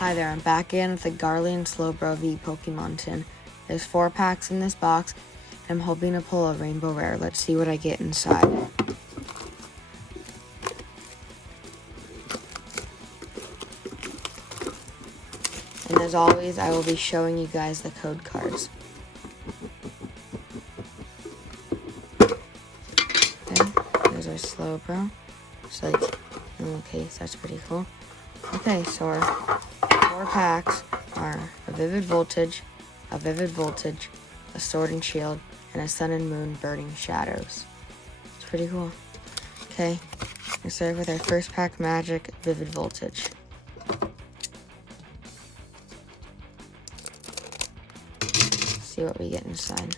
Hi there, I'm back in with the Galarian SlowBro V Pokemon tin. There's 4 packs in this box, and I'm hoping to pull a rainbow rare. Let's see what I get inside. And as always, I will be showing you guys the code cards. Okay, there's our SlowBro. It's like in a little case, that's pretty cool. Okay, so our 4 packs are a Vivid Voltage, a Sword and Shield, and a Sun and Moon Burning Shadows. It's pretty cool. Okay, let's start with our first pack, Magic Vivid Voltage. Let's see what we get inside.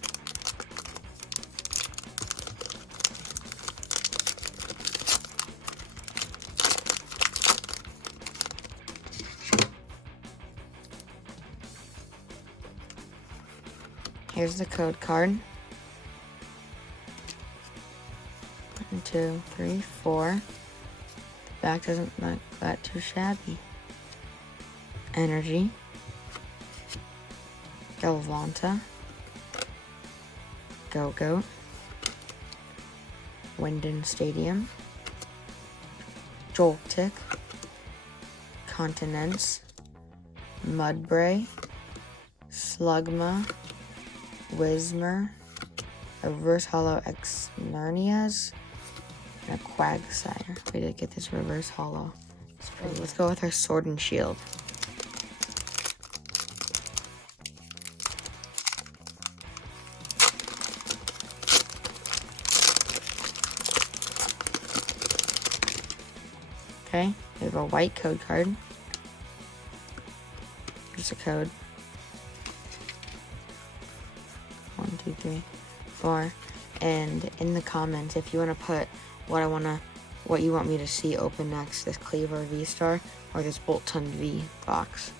Here's the code card. 1, 2, 3, 4. The back doesn't look that too shabby. Energy. Galvanta. Go-Goat. Winden Stadium. Joltik. Continents. Mudbray. Slugma. Whismur, a Reverse Hollow Xerneas, and a Quagsire. We did get this Reverse Hollow. It's pretty. Let's go with our Sword and Shield. Okay, we have a white code card. Here's a code. 1, 2, 3, 4, and in the comments, if you want to put what you want me to see open next, this Cleaver V-Star or this Bolton V box.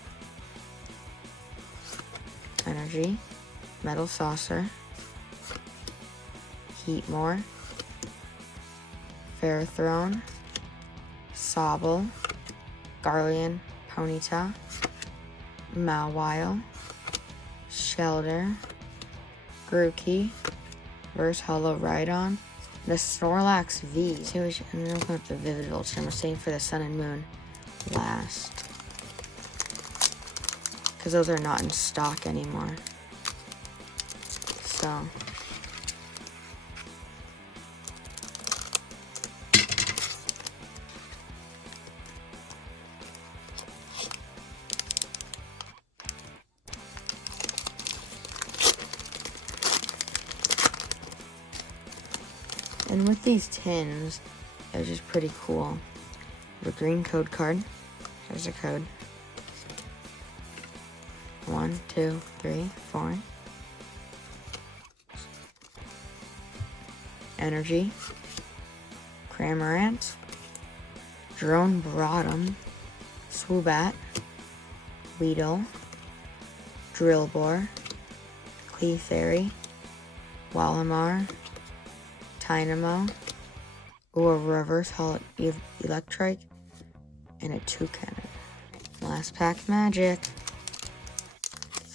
Energy, Metal Saucer, Heatmore, Fairthrone, Sobble, Galarian Ponyta, Mawile, Shelter, Grookey, Reverse Hollow Rhydon, the Snorlax V. I'm gonna open up the Vivid Voltage. I'm saving for the Sun and Moon last, because those are not in stock anymore. So, and with these tins, they're just pretty cool. The green code card. There's a code. 1, 2, 3, 4. Energy. Cramorant. Drone Broatum. Swoobat. Weedle. Drillbore. Clefairy. Walamar. Dynamo, a Reverse Hollow Electrike, and a Toucan. Last pack, Magic.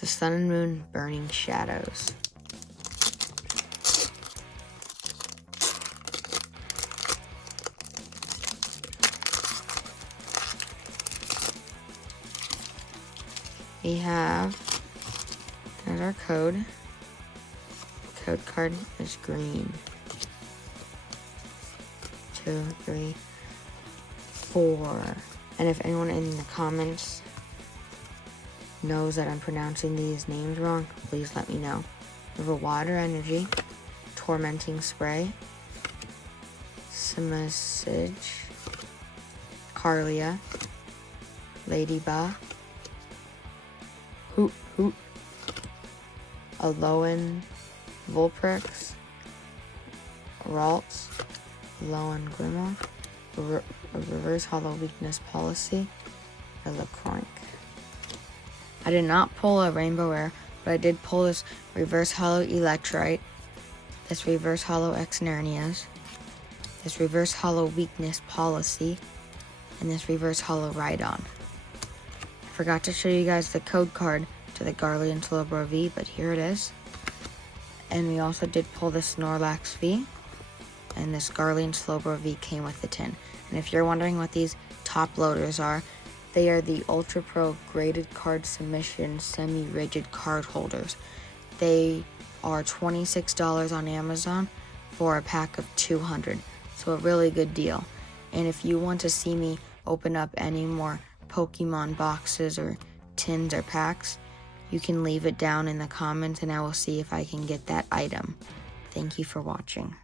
The Sun and Moon Burning Shadows. We have, there's our code. The code card is green. 2, 3, 4. And if anyone in the comments knows that I'm pronouncing these names wrong, please let me know. We have a Water Energy, Tormenting Spray, Simasage, Carlia, Ladybug, Hoot Hoot, Alolan Vulprix, Ralts, Lowen Glimmer, a Reverse Hollow Weakness Policy, a LeCroink. I did not pull a Rainbow Rare, but I did pull this Reverse Hollow Electrike, this Reverse Hollow Xerneas, this Reverse Hollow Weakness Policy, and this Reverse Hollow Rhydon. forgot to show you guys the code card to the Galarian SlowBro V, but here it is. And we also did pull the Snorlax V, and this Galarian SlowBro V came with the tin. And if you're wondering what these top loaders are, they are the Ultra Pro graded card submission semi-rigid card holders. They are $26 on Amazon for a pack of 200, so a really good deal. And if you want to see me open up any more Pokemon boxes or tins or packs, you can leave it down in the comments and I will see if I can get that item. Thank you for watching.